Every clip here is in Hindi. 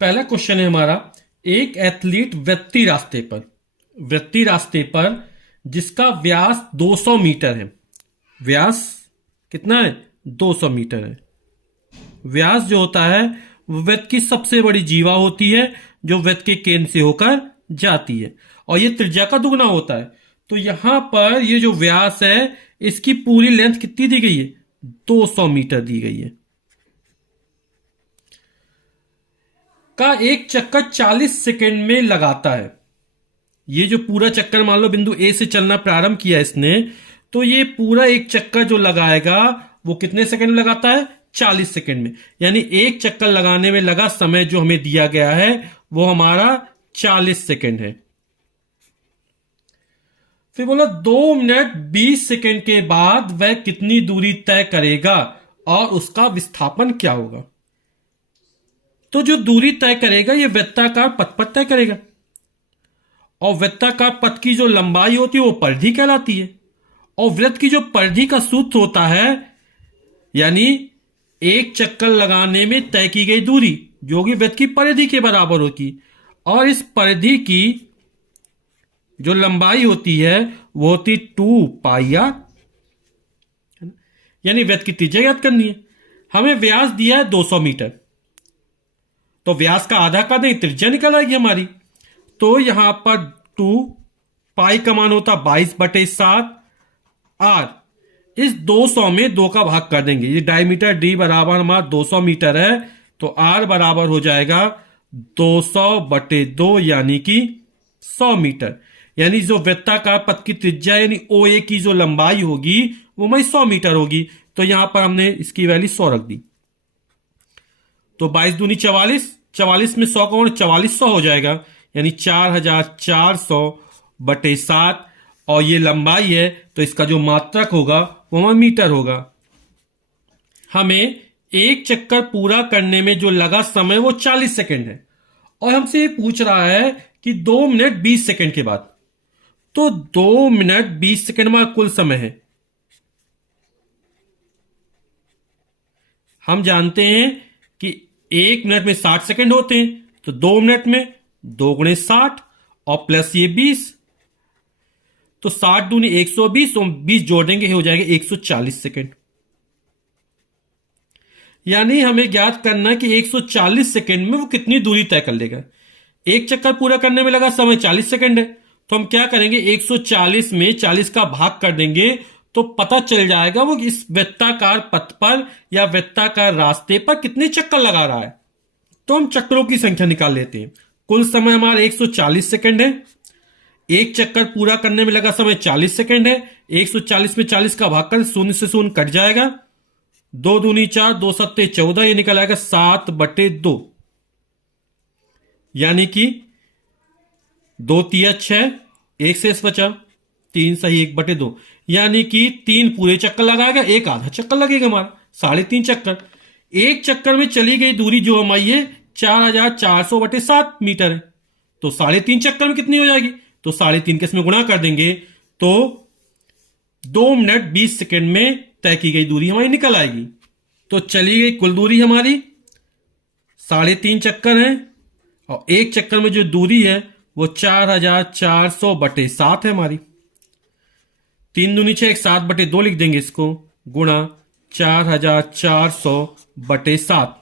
पहला क्वेश्चन है हमारा, एक एथलीट वृत्ति रास्ते पर जिसका व्यास 200 मीटर है। व्यास कितना है? 200 मीटर है। व्यास जो होता है वो वृत्त की सबसे बड़ी जीवा होती है जो वृत्त के केंद्र से होकर जाती है, और ये त्रिज्या का दुगना होता है। तो यहां पर ये जो व्यास है इसकी पूरी लेंथ कितनी दी गई है? 200 मीटर दी गई है। का एक चक्कर 40 सेकंड में लगाता है। ये जो पूरा चक्कर मान लो बिंदु ए से चलना प्रारंभ किया इसने, तो ये पूरा एक चक्कर जो लगाएगा वो कितने सेकंड में लगाता है? 40 सेकंड में। यानी एक चक्कर लगाने में लगा समय जो हमें दिया गया है वो हमारा 40 सेकंड है। फिर बोला 2 मिनट 20 सेकंड के बाद वह कितनी दूरी तय करेगा और उसका विस्थापन क्या होगा? तो जो दूरी तय करेगा ये वृत्ताकार पथ पर तय करेगा, और वृत्ताकार पथ की जो लंबाई होती है वो परिधि कहलाती है। और वृत्त की जो परिधि का सूत्र होता है, यानी एक चक्कर लगाने में तय की गई दूरी जो कि वृत्त की परिधि के बराबर होती, और इस परिधि की जो लंबाई होती है वो होती 2 पाई आर, यानी वृत्त की त्रिज्या ज्ञात करनी है। हमें व्यास दिया है 200 मीटर, तो व्यास का आधा कर दें, त्रिज्या निकल आएगी हमारी। तो यहां पर 2 पाई का मान होता 22/7 आर। इस 200 में 2 का भाग कर देंगे, ये डायमीटर डी बराबर हमारा 200 मीटर है, तो आर बराबर हो जाएगा 200/2 यानी कि 100 मीटर। यानी जो वृत्ताकार पथ की त्रिज्या यानी ओ ए की जो लंबाई होगी वो हमारी 100 मीटर होगी। तो यहां पर हमने इसकी वैल्यू 100 रख दी, तो 22 दूनी 44, 44 में 100 का 4400 हो जाएगा, यानी 4400/7। और ये लंबाई है तो इसका जो मात्रक होगा वो हमारा मीटर होगा। हमें एक चक्कर पूरा करने में जो लगा समय वो 40 सेकंड है, और हमसे ये पूछ रहा है कि 2 मिनट 20 सेकंड के बाद। तो 2 मिनट 20 सेकंड हमारा कुल समय है। हम जानते हैं कि 1 मिनट में 60 सेकंड होते हैं, तो 2 मिनट में 2 गुणे 60 और प्लस ये 20, तो 60 दूनी 120 और 20 जोड़ देंगे हो जाएगा 140 सेकंड। यानी हमें ज्ञात करना है कि 140 सेकंड में वो कितनी दूरी तय कर लेगा। एक चक्कर पूरा करने में लगा समय 40 सेकंड है, तो हम क्या करेंगे, 140 में 40 का भाग कर देंगे तो पता चल जाएगा वो इस वृत्ताकार पथ पर या वृत्ताकार रास्ते पर कितने चक्कर लगा रहा है। तो हम चक्रों की संख्या निकाल लेते हैं। कुल समय हमारा 140 सेकंड है, एक चक्कर पूरा करने में लगा समय 40 सेकंड है। 140 में 40 का भाग कर 0 से 0 कट जाएगा, 2 दूनी 4, 2 सत्ते 14, ये निकल आएगा 7/2, यानी कि 2 तिया 6, 1 शेष बचा, 3 सही 1/2, यानी कि 3 पूरे चक्कर लगाएगा, 1 आधा चक्कर लगेगा हमारा 3.5 चक्कर। एक चक्कर में चली गई दूरी जो हमारी है 4400/7 मीटर है, तो 3.5 चक्कर में कितनी हो जाएगी, तो 3.5 के इसमें गुणा कर देंगे तो 2 मिनट 20 सेकंड में तय की गई दूरी हमारी निकल आएगी। तो चली गई कुल दूरी हमारी 3.5 चक्कर है, और एक चक्कर में जो दूरी है वो 4400/7 है हमारी। 3 दूनी 6, 7/2 लिख देंगे इसको, गुणा 4400/7।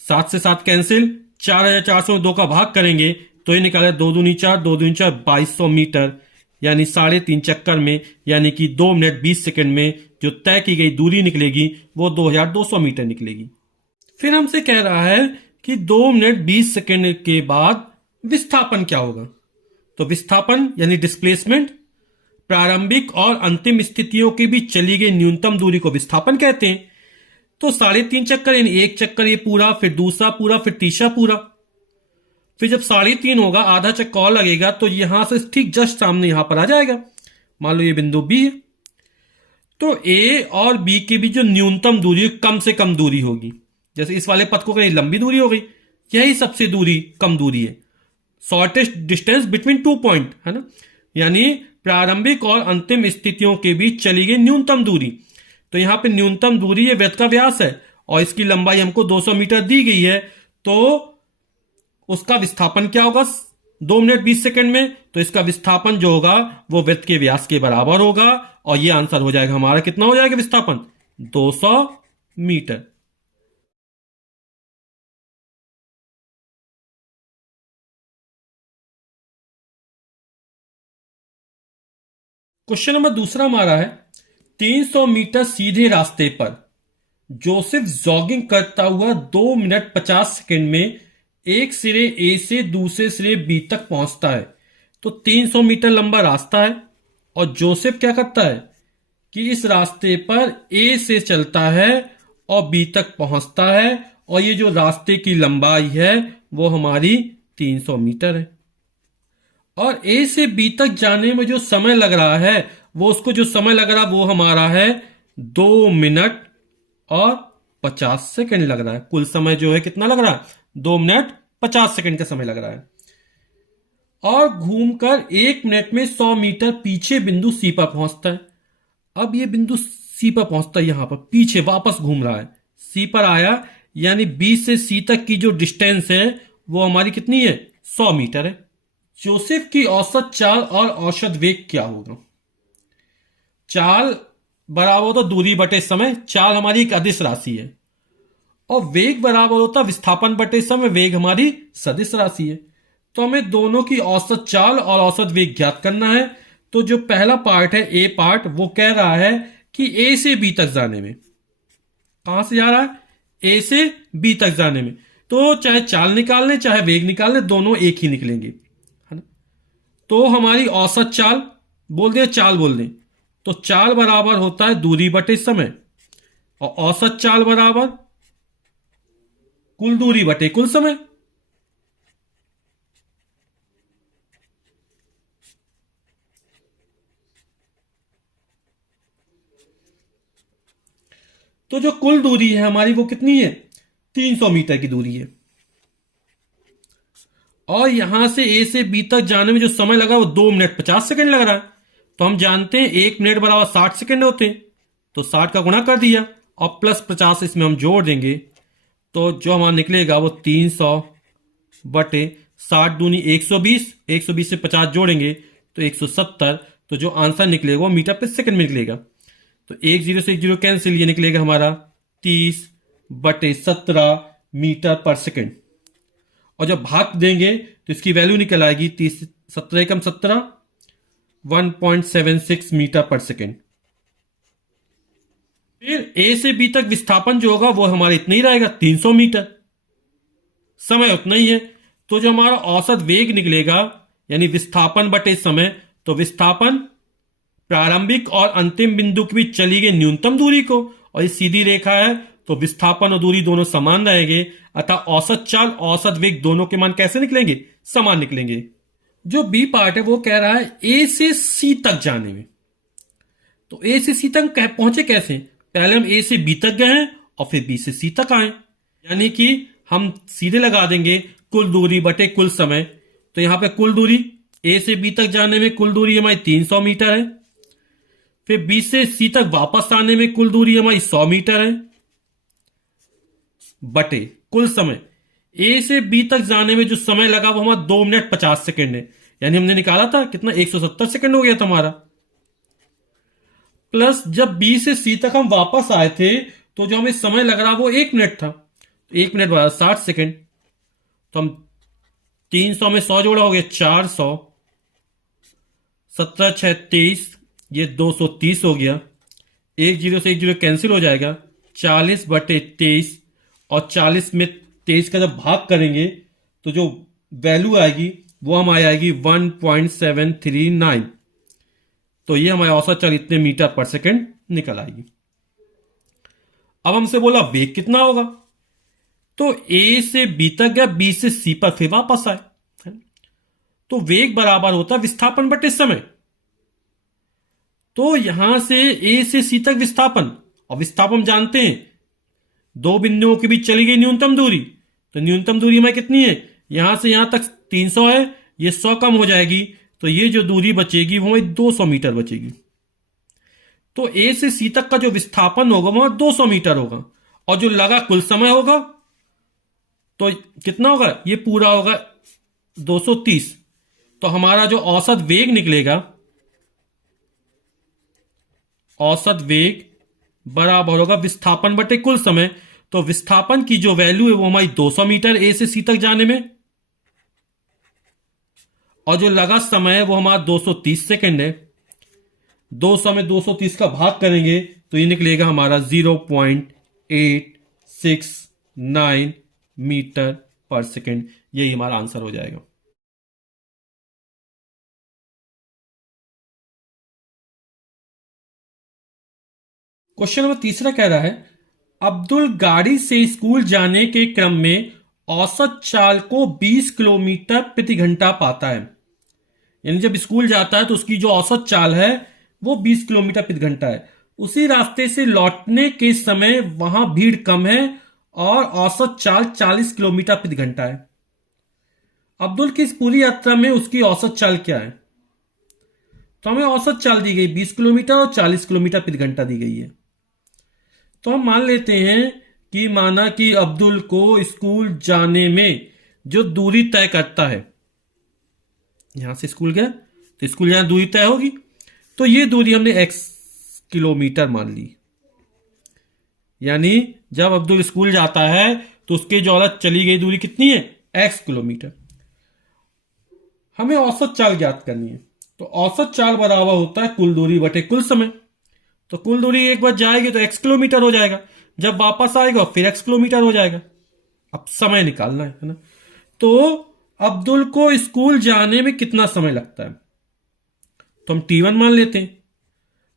7 से 7 कैंसिल, 4400 में 2 का भाग करेंगे तो ये निकाला 2 दूनी 4, 2 दूनी 4, 2200 मीटर, यानी 3.5 चक्कर में, यानी कि 2 मिनट 20 सेकंड में जो तय की गई दूरी निकलेगी वो 2200 मीटर निकलेगी। फिर हमसे कह रहा है कि 2 मिनट 20 सेकंड के बाद विस्थापन क्या होगा। तो विस्थापन यानी डिस्प्लेसमेंट, प्रारंभिक और अंतिम स्थितियों के बीच चली गई न्यूनतम दूरी को विस्थापन कहते हैं। तो 3.5 चक्कर यानी एक चक्कर ये पूरा, फिर दूसरा पूरा, फिर तीसरा पूरा, फिर जब 3.5 होगा आधा चक्कर और लगेगा तो यहां से ठीक जस्ट सामने यहां पर आ जाएगा। मान लो ये बिंदु बी है, तो ए और बी के बीच जो न्यूनतम दूरी कम से कम दूरी होगी, जैसे इस वाले पथ को कहीं लंबी दूरी हो गई, यही सबसे दूरी कम दूरी है, शॉर्टेस्ट डिस्टेंस बिटवीन 2 पॉइंट, है ना। यानी प्रारंभिक और अंतिम स्थितियों के बीच चली गई न्यूनतम दूरी। तो यहां पे न्यूनतम दूरी ये वृत्त का व्यास है और इसकी लंबाई हमको 200 मीटर दी गई है, तो उसका विस्थापन क्या होगा 2 मिनट 20 सेकंड में, तो इसका विस्थापन जो होगा वो वृत्त के व्यास के बराबर होगा, और ये आंसर हो जाएगा हमारा, कितना हो जाएगा विस्थापन 200 मीटर। क्वेश्चन नंबर दूसरा हमारा है, 300 मीटर सीधे रास्ते पर जोसेफ जॉगिंग करता हुआ 2 मिनट 50 सेकंड में एक सिरे ए से दूसरे सिरे बी तक पहुंचता है। तो 300 मीटर लंबा रास्ता है, और जोसेफ क्या करता है कि इस रास्ते पर ए से चलता है और बी तक पहुंचता है, और ये जो रास्ते की लंबाई है वो हमारी 300 मीटर है। और ए से बी तक जाने में जो समय लग रहा है वो, उसको जो समय लग रहा है वो हमारा है 2 मिनट और 50 सेकंड लग रहा है। कुल समय जो है कितना लग रहा है 2 मिनट 50 सेकंड का समय लग रहा है। और घूमकर 1 मिनट में 100 मीटर पीछे बिंदु सी पर पहुंचता है। अब ये बिंदु सी पर पहुंचता है, यहां पर पीछे वापस घूम रहा है, सी पर आया, यानी बी से सी तक की जो डिस्टेंस है वो हमारी कितनी है 100 मीटर है। जोसेफ की औसत चाल और औसत वेग क्या होगा। चाल बराबर होता दूरी बटे समय, चाल हमारी एक अदिश राशि है, और वेग बराबर होता विस्थापन बटे समय, वेग हमारी सदिश राशि है। तो हमें दोनों की औसत चाल और औसत वेग ज्ञात करना है। तो जो पहला पार्ट है ए पार्ट, वो कह रहा है कि ए से बी तक जाने में, कहां से जा रहा है ए से बी तक जाने में, तो चाहे चाल निकाल लें चाहे वेग निकाल लें, दोनों एक ही निकलेंगे, है ना। तो हमारी औसत चाल बोल दें, चाल बोल दें, तो चाल बराबर होता है दूरी बटे समय, और औसत चाल बराबर कुल दूरी बटे कुल समय। तो जो कुल दूरी है हमारी वो कितनी है 300 मीटर की दूरी है, और यहां से ए से बी तक जाने में जो समय लगा वो 2 मिनट 50 सेकंड लग रहा है। तो हम जानते हैं 1 मिनट बराबर 60 सेकंड होते हैं, तो 60 का गुणा कर दिया और प्लस 50 इसमें हम जोड़ देंगे, तो जो हमारा निकलेगा वो 300 बटे 60 दूनी 120, 120 से 50 जोड़ेंगे तो 170, तो जो आंसर निकलेगा वो मीटर पर सेकंड में निकलेगा। तो 10 से 10 कैंसिल, ये निकलेगा हमारा 30/17 मीटर पर सेकंड। और जब भाग देंगे तो इसकी वैल्यू निकल आएगी 30, 17 एकम 17, 1.76 मीटर पर सेकंड। फिर ए से बी तक विस्थापन जो होगा वो हमारा इतना ही रहेगा 300 मीटर, समय उतना ही है। तो जो हमारा औसत वेग निकलेगा यानी विस्थापन बटे समय, तो विस्थापन प्रारंभिक और अंतिम बिंदु के बीच चली गई न्यूनतम दूरी को, और ये सीधी रेखा है तो विस्थापन और दूरी दोनों समान रहेंगे, अतः औसत चाल औसत वेग दोनों के मान कैसे निकलेंगे समान निकलेंगे। जो बी पार्ट है वो कह रहा है ए से सी तक जाने में, तो ए से सी तक पहुंचे कैसे, पहले हम ए से बी तक गए हैं और फिर बी से सी तक आए, यानी कि हम सीधे लगा देंगे कुल दूरी बटे कुल समय। तो यहां पे कुल दूरी ए से बी तक जाने में कुल दूरी हमारी 300 मीटर है, फिर बी से सी तक वापस आने में कुल दूरी हमारी 100 मीटर है, बटे कुल समय ए से बी तक जाने में जो समय लगा वो हमारा 2 मिनट 50 सेकंड है, यानी हमने निकाला था कितना 170 सेकंड हो गया था हमारा। प्लस जब बी से सी तक हम वापस आए थे तो जो हमें समय लग रहा वो 1 मिनट था, तो 1 मिनट बाद 60 सेकंड, तो हम 300 में 100 जोड़ा हो गया 400, 17 6 23, ये 230 हो गया, 10 से 10 कैंसिल हो जाएगा, 40/23, और 40 में 23 का जब भाग करेंगे तो जो वैल्यू आएगी वो हमारी आएगी 1.739, तो ये हमारे औसत चाल इतने मीटर पर सेकंड निकल आएगी। अब हमसे बोला वेग कितना होगा, तो ए से बी तक गया, बी से सी पर फिर वापस आए, तो वेग बराबर होता है विस्थापन बटे समय। तो यहां से ए से सी तक विस्थापन, और विस्थापन जानते हैं दो बिंदुओं के बीच चली गई न्यूनतम दूरी, तो न्यूनतम दूरी हमारी कितनी है, यहां से यहां तक 300 है, ये 100 कम हो जाएगी, तो ये जो दूरी बचेगी वो हमारी 200 मीटर बचेगी। तो ए से सी तक का जो विस्थापन होगा वो 200 मीटर होगा, और जो लगा कुल समय होगा तो कितना होगा, ये पूरा होगा 230। तो हमारा जो औसत वेग निकलेगा, औसत वेग बराबर होगा विस्थापन बटे कुल समय। तो विस्थापन की जो वैल्यू है वो हमारी 200 मीटर ए से सी तक जाने में, और जो लगा समय है वो हमारा 230 सेकेंड है। 200 में 230 का भाग करेंगे तो ये निकलेगा हमारा 0.869 मीटर पर सेकेंड। यही हमारा आंसर हो जाएगा। क्वेश्चन नंबर तीसरा कह रहा है, अब्दुल गाड़ी से स्कूल जाने के क्रम में औसत चाल को 20 किलोमीटर प्रति घंटा पाता है। यानी जब स्कूल जाता है तो उसकी जो औसत चाल है वो 20 किलोमीटर प्रति घंटा है। उसी रास्ते से लौटने के समय वहां भीड़ कम है और औसत चाल 40 किलोमीटर प्रति घंटा है। अब्दुल की इस पूरी यात्रा में उसकी औसत चाल क्या है? तो हमें औसत चाल दी गई 20 किलोमीटर और 40 किलोमीटर प्रति घंटा दी गई है। तो हम मान लेते हैं कि माना कि अब्दुल को स्कूल जाने में जो दूरी तय करता है, यहां से स्कूल गया तो स्कूल जाना दूरी तय होगी, तो ये दूरी हमने x किलोमीटर मान ली। यानी जब अब्दुल स्कूल जाता है तो उसके जो औसत चली गई दूरी कितनी है? x kilometre. हमें औसत चाल ज्ञात करनी है। तो औसत चाल बराबर होता है कुल दूरी बटे कुल समय। तो कुल दूरी एक बार जाएगी तो x किलोमीटर हो जाएगा, जब वापस आएगा फिर x किलोमीटर हो जाएगा। अब समय निकालना है ना। तो अब्दुल को स्कूल जाने में कितना समय लगता है? तो हम t1 मान लेते हैं।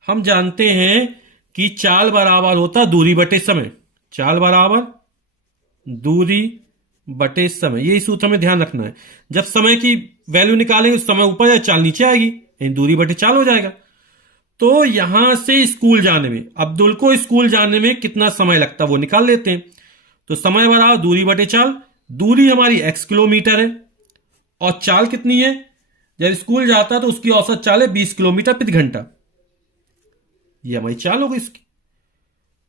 हम जानते हैं कि चाल बराबर होता है दूरी बटे समय। चाल बराबर दूरी बटे समय, यही सूत्र हमें ध्यान रखना है। जब समय की वैल्यू निकालेंगे उस समय ऊपर या चाल नीचे आएगी, यानी दूरी बटे चाल हो जाएगा। तो यहां से स्कूल जाने में अब्दुल को स्कूल जाने में कितना समय लगता है वो निकाल लेते हैं। तो समय बराबर दूरी बटे चाल। दूरी हमारी x किलोमीटर है और चाल कितनी है? जब स्कूल जाता है तो उसकी औसत चाल है 20 किलोमीटर प्रति घंटा। ये हमारी चाल होगी इसकी।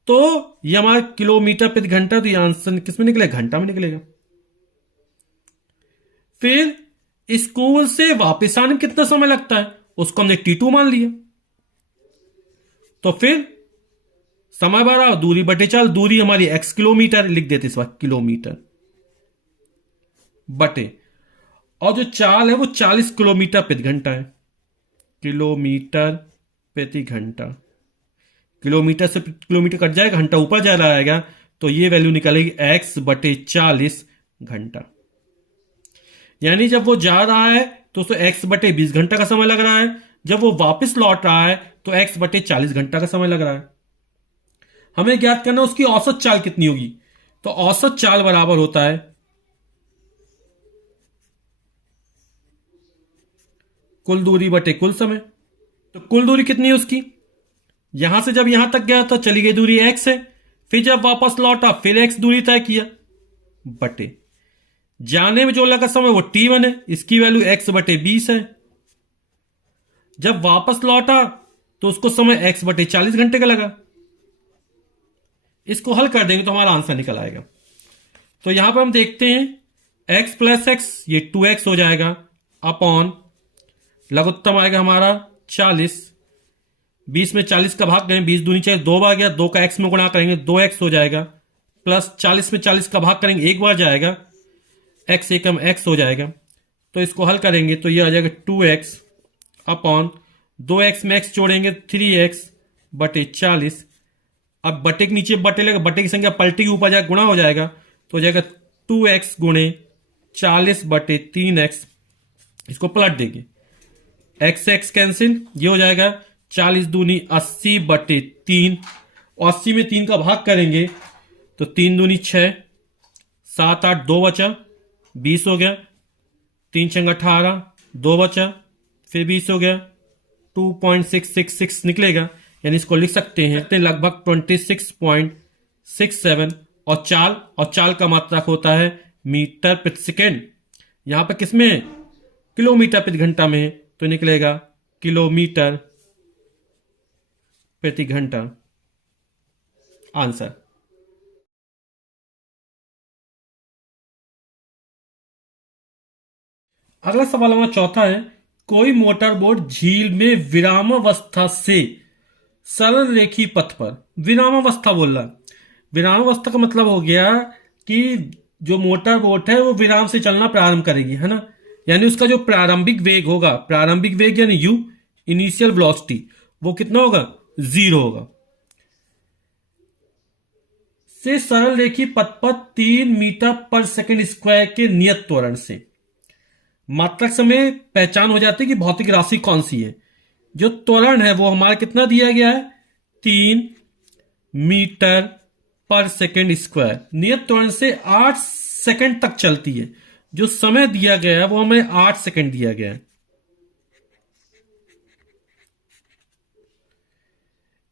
तो ये हमारा किलोमीटर प्रति घंटा, तो ये आंसर किसमें निकलेगा? घंटा में निकलेगा। फिर स्कूल से वापस आने में कितना समय लगता है? उसको हमने t2 मान लिया। तो फिर समय बराबर दूरी बटे चाल। दूरी हमारी x किलोमीटर लिख देते इस वक्त, किलोमीटर बटे, और जो चाल है वो 40 किलोमीटर प्रति घंटा है। किलोमीटर प्रति घंटा, किलोमीटर से किलोमीटर कट जाएगा, घंटा ऊपर जा रहा आएगा, तो ये वैल्यू निकलेगी x बटे 40 घंटा। यानी जब वो जा रहा है तो उसको x बटे 20 घंटा का समय लग रहा है, जब वो वापस लौट रहा है तो x बटे 40 घंटा का समय लग रहा है। हमें ज्ञात करना उसकी औसत चाल कितनी होगी। तो औसत चाल बराबर होता है कुल दूरी बटे कुल समय। तो कुल दूरी कितनी है उसकी? यहां से जब यहां तक गया था चली गई दूरी x है, फिर जब वापस लौटा फिर x दूरी तय किया, बटे जाने में जो लगा समय वो t1 है, इसकी वैल्यू x बटे 20 है। जब वापस लौटा तो उसको समय x बटे 40 घंटे का लगा। इसको हल कर देंगे तो हमारा आंसर निकल आएगा। तो यहां पर हम देखते हैं x प्लस एक्स, ये 2x हो जाएगा, अपॉन लघुत्तम आएगा हमारा 40। 20 में 40 का भाग करें, 20 दूनी चाहिए 2 बार गया, 2 का x में गुणा करेंगे 2x हो जाएगा, प्लस 40 में 40 का भाग करेंगे एक बार जाएगा, x एकम x हो जाएगा। तो इसको हल करेंगे तो ये आ जाएगा 2x अपॉन 2x में x जोड़ेंगे 3x बटे 40। अब बटे के नीचे बटे लेगा, बटे की संख्या पलटी के ऊपर जाएगा, गुणा हो जाएगा, तो हो जाएगा 2x गुणे 40 बटे 3x। इसको पलट देंगे, x से x कैंसिल, ये हो जाएगा 40 दूनी 80 बटे 3, और 80 में 3 का भाग करेंगे तो 3 दूनी 6, 7 8 2 बचा, 20 हो गया, 3 छंग 18, 2 बचा, फिर 20 हो गया, 2.666 निकलेगा। यानी इसको लिख सकते हैं तो लगभग 26.67। और चाल का मात्रक होता है मीटर प्रति सेकेंड। यहां पर किसमें है? किलोमीटर प्रति घंटा में है, तो निकलेगा किलोमीटर प्रति घंटा आंसर। अगला सवाल हमारा चौथा है, कोई मोटर बोट झील में विरामावस्था से सरल रेखी पथ पर, विरामावस्था बोल रहा है। विरामावस्था का मतलब हो गया कि जो मोटर बोट है वो विराम से चलना प्रारंभ करेगी, है ना, यानी उसका जो प्रारंभिक वेग होगा, प्रारंभिक वेग यानी यू, इनिशियल वेलोसिटी, वो कितना होगा, 0 होगा। से सरल रेखी पथ पर 3 मीटर पर सेकंड स्क्वायर के नियत त्वरण से, मात्रक समय पहचान हो जाती है कि भौतिक राशि कौन सी है। जो त्वरण है वो हमारा कितना दिया गया है, 3 मीटर पर सेकंड स्क्वायर, नियत त्वरण से 8 सेकंड तक चलती है। जो समय दिया गया है वो हमें 8 सेकंड दिया गया है।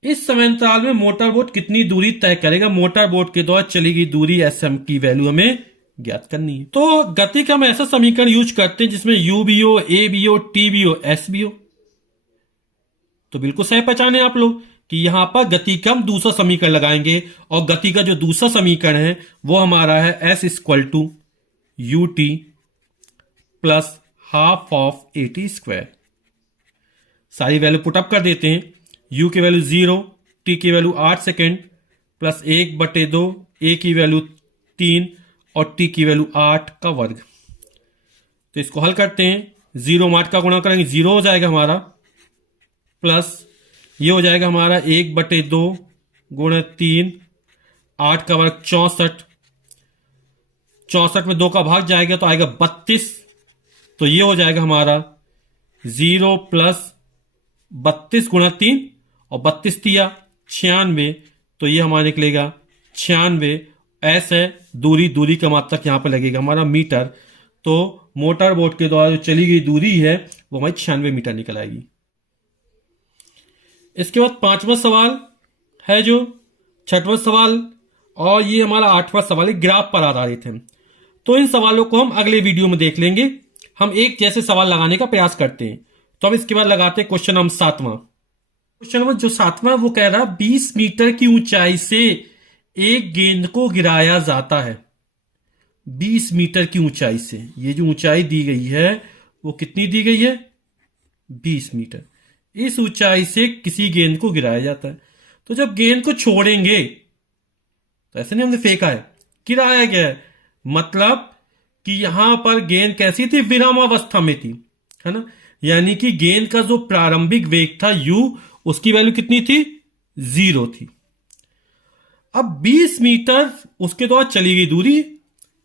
इस समय अंतराल में मोटर बोट कितनी दूरी तय करेगा, मोटर बोट के द्वारा चली गई दूरी एसएम की वैल्यू हमें ज्ञात करनी है। तो गति का हम ऐसा समीकरण यूज करते हैं जिसमें यू भी हो, ए भी हो, टी भी हो, एस भी हो। तो बिल्कुल सही पहचाने आप लोग कि यहां पर गति का हम दूसरा समीकरण लगाएंगे, और गति का जो दूसरा समीकरण है वो हमारा है s equal to u t plus half of a t square. सारी वैल्यू पुटअप कर देते हैं। u की वैल्यू 0, t की वैल्यू 8 सेकेंड प्लस 1/2, a की वैल्यू 3 और t की वैल्यू 8 का वर्ग। तो इसको हल करते हैं, 0 8 का गुणा करेंगे 0 हो जाएगा हमारा, प्लस ये हो जाएगा हमारा 1/2 गुणा 3, 8 का वर्ग 64, 64 में 2 का भाग जाएगा तो आएगा 32। तो ये हो जाएगा हमारा 0 प्लस 32 गुणा 3 और 32 दिया 96, तो ये हमारा निकलेगा 96। ऐसे दूरी का मात्रक यहां पर लगेगा हमारा मीटर। तो मोटर बोट के द्वारा जो चली गई दूरी है वो हमारी 96 मीटर निकल आएगी। इसके बाद 5वां सवाल है जो 6वां सवाल, और ये हमारा 8वां सवाल है, ग्राफ पर आधारित है। तो इन सवालों को हम अगले वीडियो में देख लेंगे। हम एक जैसे सवाल लगाने का प्रयास करते हैं। तो अब इसके बाद लगाते हैं क्वेश्चन नंबर 7वां। क्वेश्चन नंबर जो 7वां वो कह रहा है 20 मीटर की ऊंचाई से एक गेंद को गिराया जाता है। 20 मीटर की ऊंचाई से, ये जो ऊंचाई दी गई है वो कितनी दी गई है, 20 मीटर। इस ऊंचाई से किसी गेंद को गिराया जाता है। तो जब गेंद को छोड़ेंगे, तो ऐसे नहीं हमने फेंका है, गिराया गया है, मतलब कि यहां पर गेंद कैसी थी, विरामावस्था में थी, है ना, यानी कि गेंद का जो प्रारंभिक वेग था u, उसकी वैल्यू कितनी थी, 0 थी। अब 20 मीटर उसके द्वारा चली गई दूरी,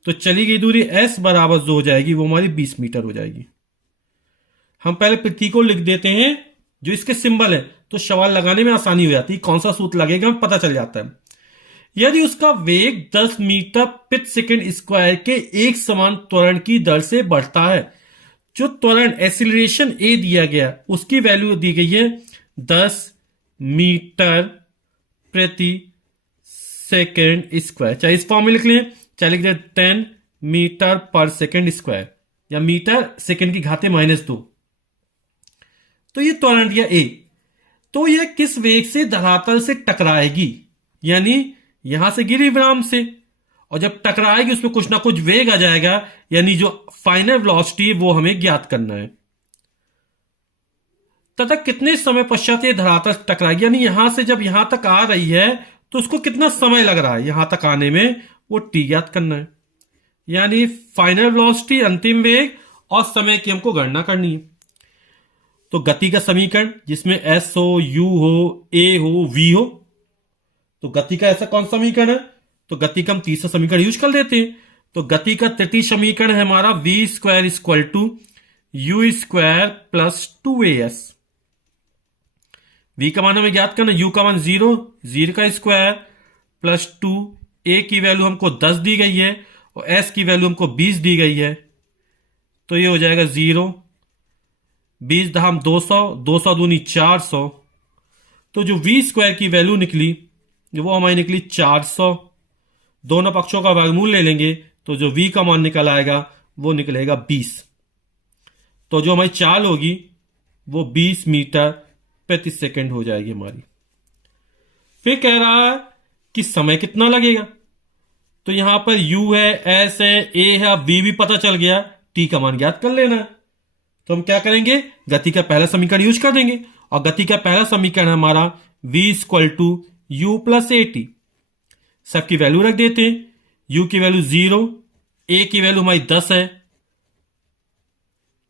तो चली गई दूरी s बराबर जो हो जाएगी वो हमारी 20 मीटर हो जाएगी। हम पहले प्रतीक को लिख देते हैं जो इसके सिंबल है, तो सवाल लगाने में आसानी हो जाती है, कौन सा सूत्र लगेगा पता चल जाता है। यदि उसका वेग 10 मीटर प्रति सेकंड स्क्वायर के एक समान त्वरण की दर से बढ़ता है, जो त्वरण एक्सीलरेशन ए दिया गया उसकी वैल्यू दी गई है 10 मीटर प्रति सेकंड स्क्वायर, चाहे इस फॉर्म में लिख लें, चाहे लिख दें 10 मीटर पर सेकंड स्क्वायर, या मीटर सेकंड की घाते -2। तो ये त्वरण दिया ए, तो यह किस वेग से धरातल से टकराएगी, यानी यहां से गिरी विराम से, और जब टकराएगी उसमें कुछ ना कुछ वेग आ जाएगा, यानी जो फाइनल वेलोसिटी वो हमें ज्ञात करना है। तथा कितने समय पश्चात ये धरातल टकराएगी, यानी यहां से जब यहां तक आ रही है तो उसको कितना समय लग रहा है यहां तक आने में, वो टी ज्ञात करना है। यानी फाइनल वेलोसिटी, अंतिम वेग, और समय की हमको गणना करनी है। तो गति का समीकरण जिसमें एस हो, यू हो, ए हो, वी हो, तो गति का ऐसा कौन समीकरण है, तो गति का हम तीसरा समीकरण यूज कर देते हैं। तो गति का तृतीय समीकरण है हमारा v square equal to u square plus 2as। v का मान हमें ज्ञात करना, u का मान 0 का स्क्वायर प्लस 2, a की वैल्यू हमको 10 दी गई है और s की वैल्यू हमको 20 दी गई है। तो ये हो जाएगा 0, 20 दहाम 200, 200 दूनी 400। तो जो v स्क्वायर की वैल्यू निकली वो हमारी निकली 400। दोनों पक्षों का वर्गमूल ले लेंगे तो जो v का मान निकल आएगा वो निकलेगा 20। तो जो हमारी चाल होगी वो 20 मीटर प्रति सेकंड हो जाएगी हमारी। फिर कह रहा है कि समय कितना लगेगा, तो यहां पर u है, s है, a है, v भी पता चल गया, टी का मान ज्ञात कर लेना है। तो हम क्या करेंगे, गति का पहला समीकरण यूज कर देंगे, और गति का पहला समीकरण हमारा v equal to u plus a t. सबकी वैल्यू रख देते हैं, u की वैल्यू 0, a की वैल्यू हमारी 10 है,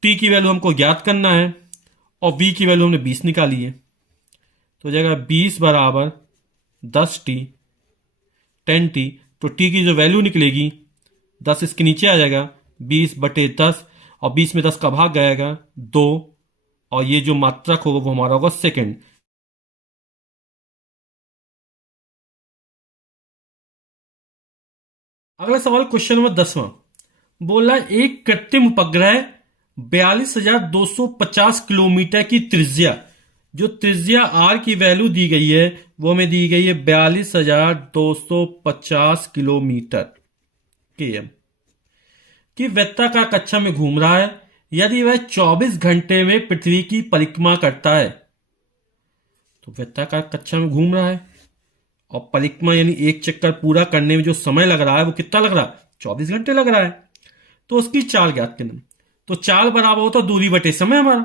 t की वैल्यू हमको ज्ञात करना है, और v की वैल्यू हमने 20 निकाली है। तो हो जाएगा 20 बराबर 10t 10t। तो t की जो वैल्यू निकलेगी 10 इसके नीचे आ जाएगा, 20/10, और 20 में 10 का भाग जाएगा 2, और ये जो मात्रक होगा वो हमारा होगा सेकंड। अगला सवाल क्वेश्चन नंबर 10वां बोला, एक कृत्रिम उपग्रह 42,250 किलोमीटर की त्रिज्या, जो त्रिज्या आर की वैल्यू दी गई है वो हमें दी गई है 42,250 किलोमीटर km की वृत्ताकार कक्षा में घूम रहा है। यदि वह 24 घंटे में पृथ्वी की परिक्रमा करता है, तो वृत्ताकार कक्षा में घूम रहा है, और परिक्रमा यानी एक चक्कर पूरा करने में जो समय लग रहा है वो कितना लग रहा है, 24 घंटे लग रहा है। तो उसकी चाल ज्ञात करना, तो चाल बराबर होता दूरी बटे समय हमारा।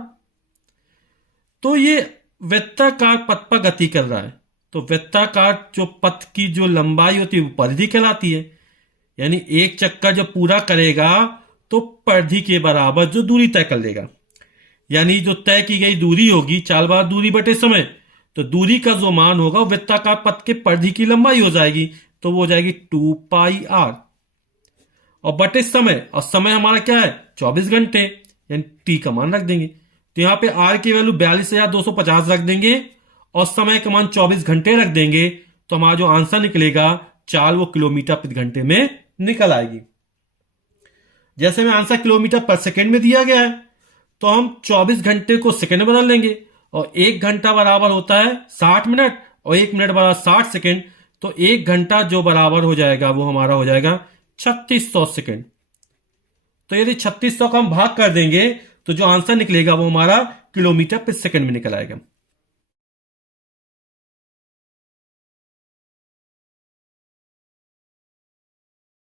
तो ये वृत्ताकार पथ पर गति कर रहा है, तो वृत्ताकार जो पथ की जो लंबाई होती है वो परिधि कहलाती है, यानी एक चक्कर जब पूरा करेगा तो परिधि के बराबर जो दूरी तय कर लेगा, यानी जो तय की गई दूरी होगी चाल बराबर दूरी बटे समय, तो दूरी का जो मान होगा वृत्ताकार पथ के परिधि की लंबाई हो जाएगी, तो वो हो जाएगी 2πr, और बटे समय, और समय हमारा क्या है 24 घंटे, यानी टी का मान रख देंगे। तो यहां पे आर की वैल्यू 42,250 रख देंगे और समय का मान 24 घंटे रख देंगे, तो हमारा जो आंसर निकलेगा चाल वो किलोमीटर प्रति घंटे में निकल आएगी। जैसे में आंसर किलोमीटर पर सेकेंड में दिया गया है, तो हम 24 घंटे को सेकेंड में बदल लेंगे, और 1 घंटा बराबर होता है 60 मिनट, और 1 मिनट बराबर 60 सेकेंड, तो 1 घंटा जो बराबर हो जाएगा वो हमारा हो जाएगा 3600 सेकेंड। तो यदि 3600 का हम भाग कर देंगे तो जो आंसर निकलेगा वो हमारा किलोमीटर प्रति सेकेंड में निकल आएगा।